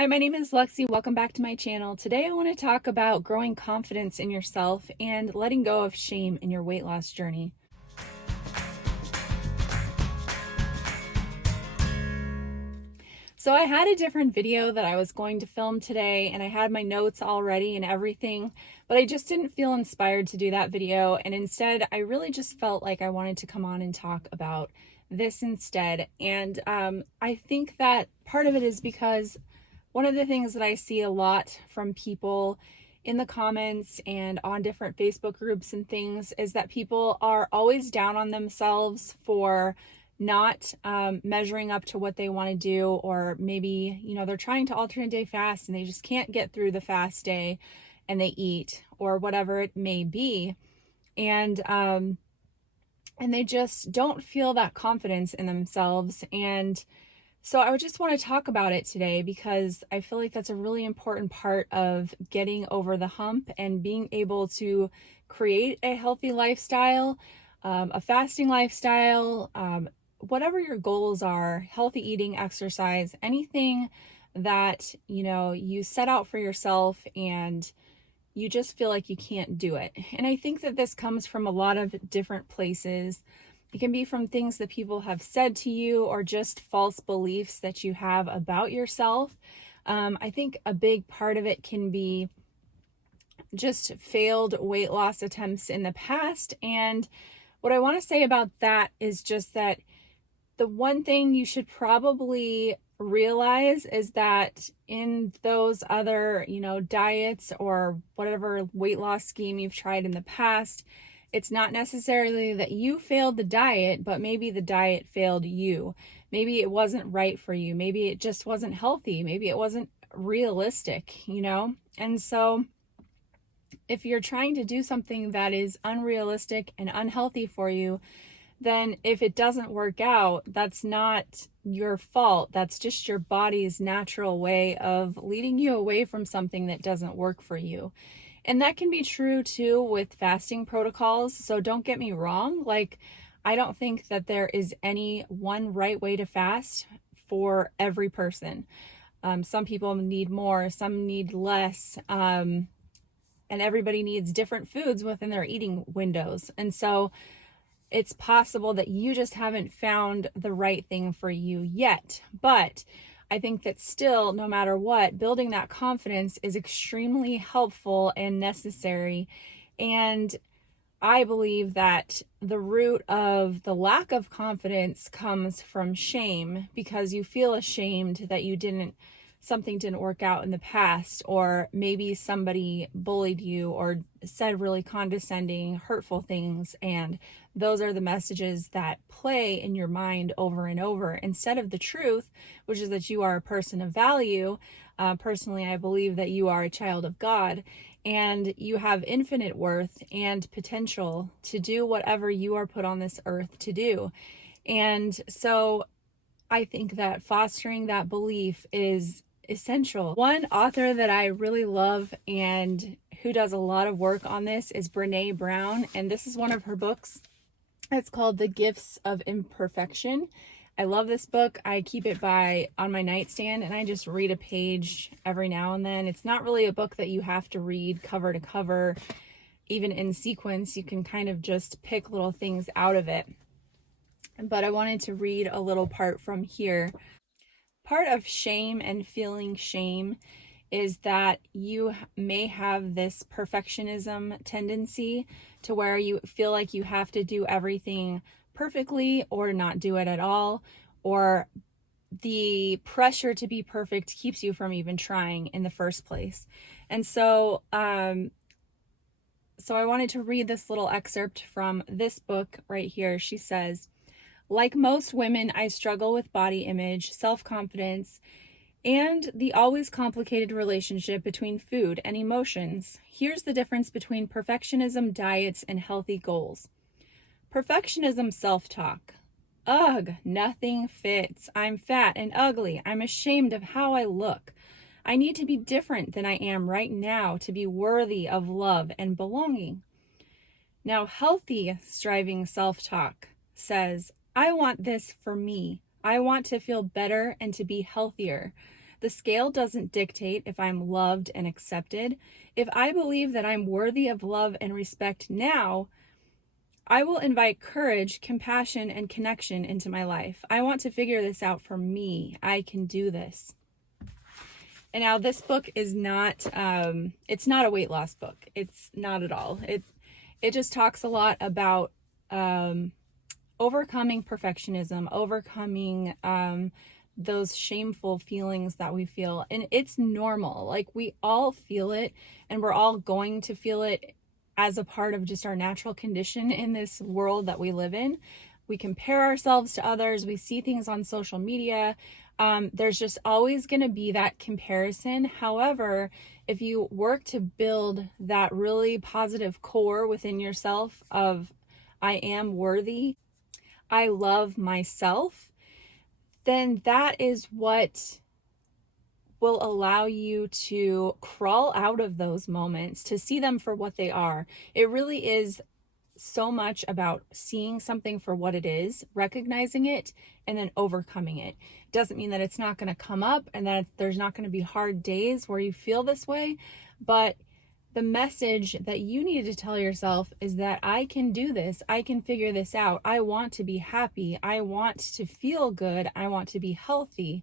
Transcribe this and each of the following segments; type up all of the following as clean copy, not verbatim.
Hi, my name is Lexi. Welcome back to my channel. Today I want to talk about growing confidence in yourself and letting go of shame in your weight loss journey. So I had a different video that I was going to film today and I had my notes all ready and everything, but I just didn't feel inspired to do that video. And instead, I really just felt like I wanted to come on and talk about this instead. And I think that part of it is because one of the things that I see a lot from people in the comments and on different Facebook groups and things is that people are always down on themselves for not measuring up to what they want to do, or maybe, they're trying to alternate day fast and they just can't get through the fast day and they eat or whatever it may be. And they just don't feel that confidence in themselves. And so I would just want to talk about it today because I feel like that's a really important part of getting over the hump and being able to create a healthy lifestyle, a fasting lifestyle, whatever your goals are, healthy eating, exercise, anything that, you set out for yourself and you just feel like you can't do it. And I think that this comes from a lot of different places. It can be from things that people have said to you or just false beliefs that you have about yourself. I think a big part of it can be just failed weight loss attempts in the past. And what I want to say about that is just that the one thing you should probably realize is that in those other, diets or whatever weight loss scheme you've tried in the past, it's not necessarily that you failed the diet, but maybe the diet failed you. Maybe it wasn't right for you. Maybe it just wasn't healthy. Maybe it wasn't realistic, And so if you're trying to do something that is unrealistic and unhealthy for you, then if it doesn't work out, that's not your fault. That's just your body's natural way of leading you away from something that doesn't work for you. And that can be true too with fasting protocols. So don't get me wrong. I don't think that there is any one right way to fast for every person. Some people need more, some need less. And everybody needs different foods within their eating windows. And so it's possible that you just haven't found the right thing for you yet. But I think that still, no matter what, building that confidence is extremely helpful and necessary. And I believe that the root of the lack of confidence comes from shame, because you feel ashamed that something didn't work out in the past, or maybe somebody bullied you or said really condescending, hurtful things. And those are the messages that play in your mind over and over instead of the truth, which is that you are a person of value. Personally, I believe that you are a child of God and you have infinite worth and potential to do whatever you are put on this earth to do. And so I think that fostering that belief is essential. One author that I really love and who does a lot of work on this is Brene Brown, and this is one of her books. It's called The Gifts of Imperfection. I love this book. I keep it on my nightstand and I just read a page every now and then. It's not really a book that you have to read cover to cover, even in sequence. You can kind of just pick little things out of it. But I wanted to read a little part from here. Part of shame and feeling shame is that you may have this perfectionism tendency to where you feel like you have to do everything perfectly or not do it at all, or the pressure to be perfect keeps you from even trying in the first place. And so I wanted to read this little excerpt from this book right here. She says, "Like most women, I struggle with body image, self-confidence, and the always complicated relationship between food and emotions. Here's the difference between perfectionism, diets, and healthy goals. Perfectionism self-talk. Ugh, nothing fits. I'm fat and ugly. I'm ashamed of how I look. I need to be different than I am right now to be worthy of love and belonging. Now, healthy striving self-talk says, I want this for me. I want to feel better and to be healthier. The scale doesn't dictate if I'm loved and accepted. If I believe that I'm worthy of love and respect now, I will invite courage, compassion, and connection into my life. I want to figure this out for me. I can do this. And now this book is not, it's not a weight loss book. It's not at all. It just talks a lot about overcoming perfectionism, overcoming those shameful feelings that we feel. And it's normal. Like, we all feel it, and we're all going to feel it as a part of just our natural condition in this world that we live in. We compare ourselves to others. We see things on social media. There's just always going to be that comparison. However, if you work to build that really positive core within yourself of, I am worthy, I love myself, then that is what will allow you to crawl out of those moments, to see them for what they are. It really is so much about seeing something for what it is, recognizing it, and then overcoming it. It doesn't mean that it's not going to come up and that there's not going to be hard days where you feel this way, but the message that you need to tell yourself is that I can do this. I can figure this out. I want to be happy. I want to feel good. I want to be healthy,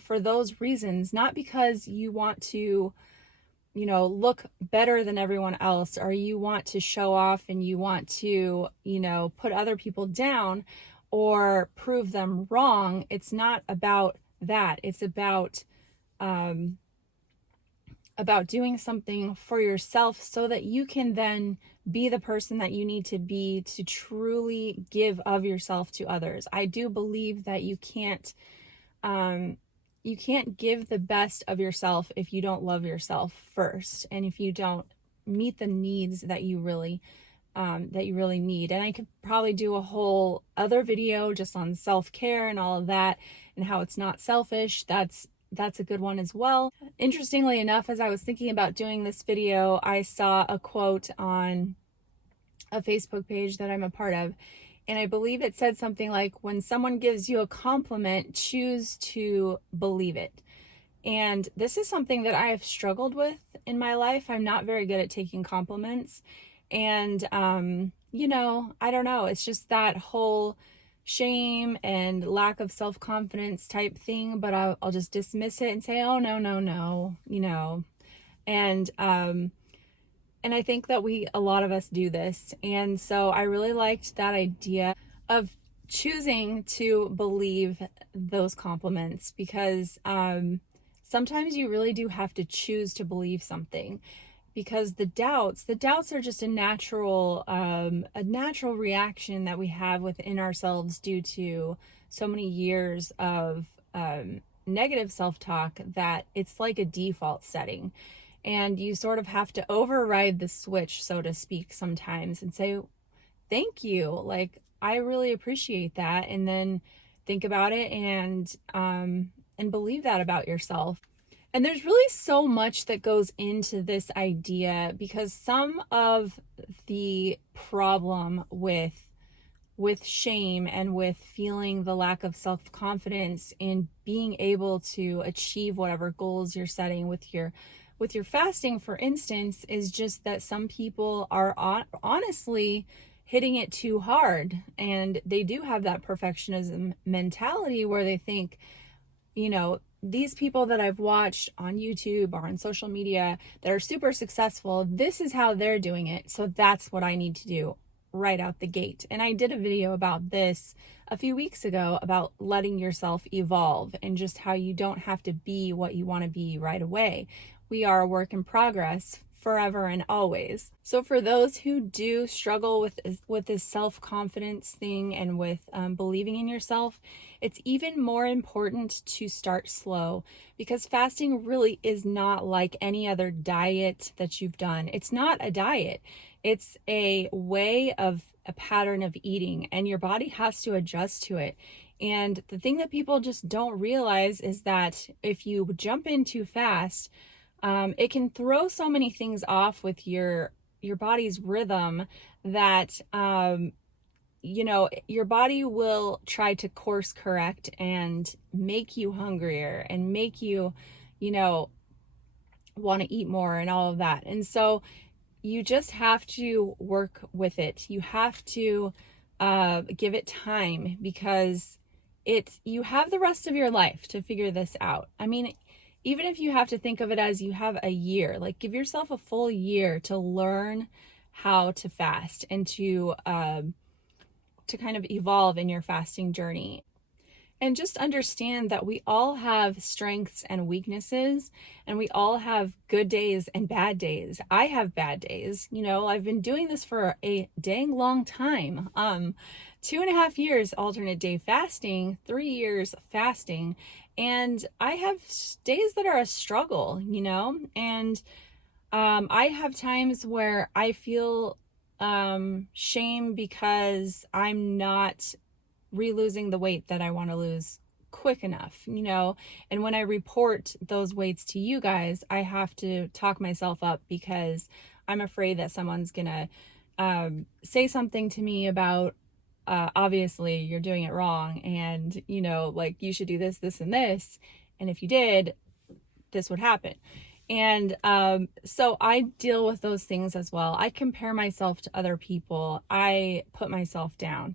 for those reasons, not because you want to, look better than everyone else, or you want to show off and you want to, put other people down or prove them wrong. It's not about that. It's about doing something for yourself so that you can then be the person that you need to be to truly give of yourself to others. I do believe that you can't give the best of yourself if you don't love yourself first, and if you don't meet the needs that you really need. And I could probably do a whole other video just on self-care and all of that, and how it's not selfish. That's a good one as well. Interestingly enough, as I was thinking about doing this video, I saw a quote on a Facebook page that I'm a part of, and I believe it said something like, when someone gives you a compliment, choose to believe it. And this is something that I have struggled with in my life. I'm not very good at taking compliments. And, I don't know. It's just that whole shame and lack of self-confidence type thing, but I'll just dismiss it and say, oh, no, and I think that a lot of us do this. And so I really liked that idea of choosing to believe those compliments, because sometimes you really do have to choose to believe something, because the doubts are just a natural reaction that we have within ourselves due to so many years of negative self-talk, that it's like a default setting. And you sort of have to override the switch, so to speak, sometimes, and say, thank you. Like, I really appreciate that. And then think about it and believe that about yourself. And there's really so much that goes into this idea, because some of the problem with shame and with feeling the lack of self-confidence in being able to achieve whatever goals you're setting with your fasting, for instance, is just that some people are honestly hitting it too hard, and they do have that perfectionism mentality where they think, these people that I've watched on YouTube or on social media that are super successful, this is how they're doing it, so that's what I need to do right out the gate. And I did a video about this a few weeks ago, about letting yourself evolve and just how you don't have to be what you want to be right away. We are a work in progress forever and always. So for those who do struggle with this self-confidence thing and with believing in yourself, it's even more important to start slow, because fasting really is not like any other diet that you've done. It's not a diet. It's a way of a pattern of eating, and your body has to adjust to it. And the thing that people just don't realize is that if you jump in too fast, it can throw so many things off with your body's rhythm that your body will try to course correct and make you hungrier and make you, want to eat more and all of that. And so you just have to work with it. You have to give it time, because you have the rest of your life to figure this out. I mean, even if you have to think of it as you have a year, like give yourself a full year to learn how to fast and to kind of evolve in your fasting journey. And just understand that we all have strengths and weaknesses, and we all have good days and bad days. I have bad days. I've been doing this for a dang long time. 2.5 years alternate day fasting, 3 years fasting, and I have days that are a struggle, and I have times where I feel shame because I'm not re-losing the weight that I want to lose quick enough, and when I report those weights to you guys, I have to talk myself up, because I'm afraid that someone's gonna say something to me about obviously you're doing it wrong, and like you should do this, this, and this, and if you did, this would happen. And so I deal with those things as well. I compare myself to other people. I put myself down.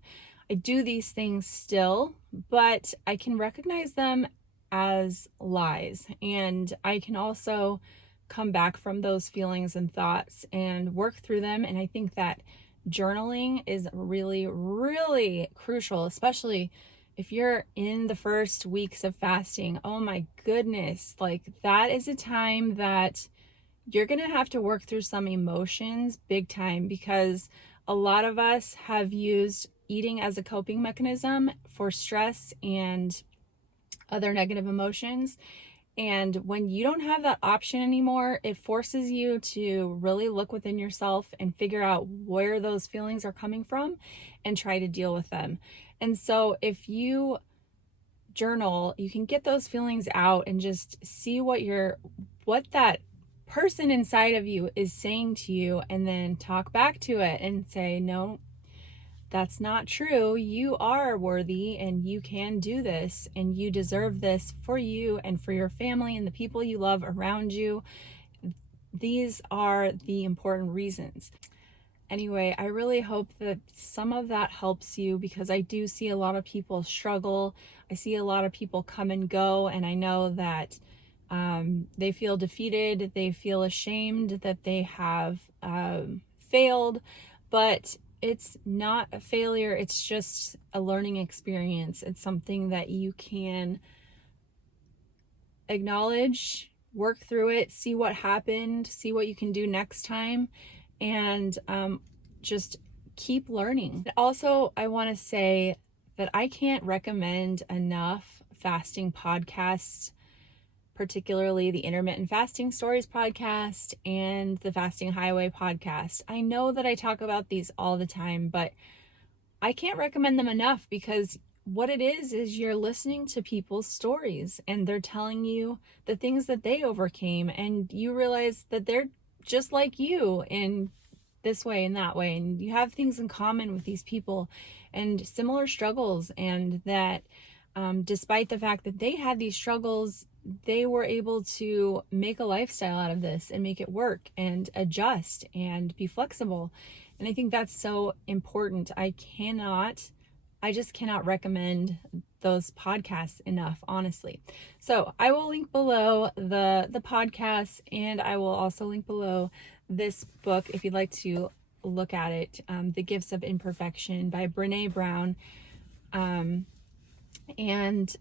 I do these things still, but I can recognize them as lies. And I can also come back from those feelings and thoughts and work through them. And I think that journaling is really, really crucial, especially if you're in the first weeks of fasting. Oh my goodness, like that is a time that you're going to have to work through some emotions big time, because a lot of us have used eating as a coping mechanism for stress and other negative emotions. And when you don't have that option anymore, it forces you to really look within yourself and figure out where those feelings are coming from and try to deal with them. And so if you journal, you can get those feelings out and just see what that person inside of you is saying to you, and then talk back to it and say, no, that's not true. You are worthy, and you can do this, and you deserve this for you and for your family and the people you love around you. These are the important reasons. Anyway, I really hope that some of that helps you, because I do see a lot of people struggle. I see a lot of people come and go, and I know that they feel defeated. They feel ashamed that they have failed, but it's not a failure. It's just a learning experience. It's something that you can acknowledge, work through it, see what happened, see what you can do next time, and just keep learning. Also, I want to say that I can't recommend enough fasting podcasts, particularly the Intermittent Fasting Stories podcast and the Fasting Highway podcast. I know that I talk about these all the time, but I can't recommend them enough, because what it is you're listening to people's stories, and they're telling you the things that they overcame, and you realize that they're just like you in this way and that way, and you have things in common with these people and similar struggles, and that despite the fact that they had these struggles, they were able to make a lifestyle out of this and make it work and adjust and be flexible. And I think that's so important. I just cannot recommend those podcasts enough, honestly. So I will link below the podcasts, and I will also link below this book if you'd like to look at it, The Gifts of Imperfection by Brené Brown. And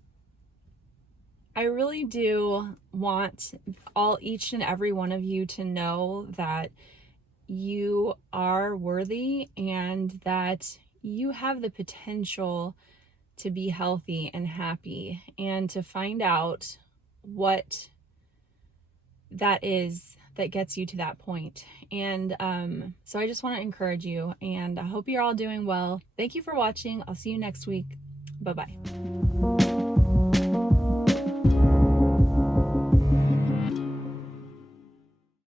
I really do want each and every one of you to know that you are worthy, and that you have the potential to be healthy and happy, and to find out what that is that gets you to that point. And so I just want to encourage you, and I hope you're all doing well. Thank you for watching. I'll see you next week. Bye-bye.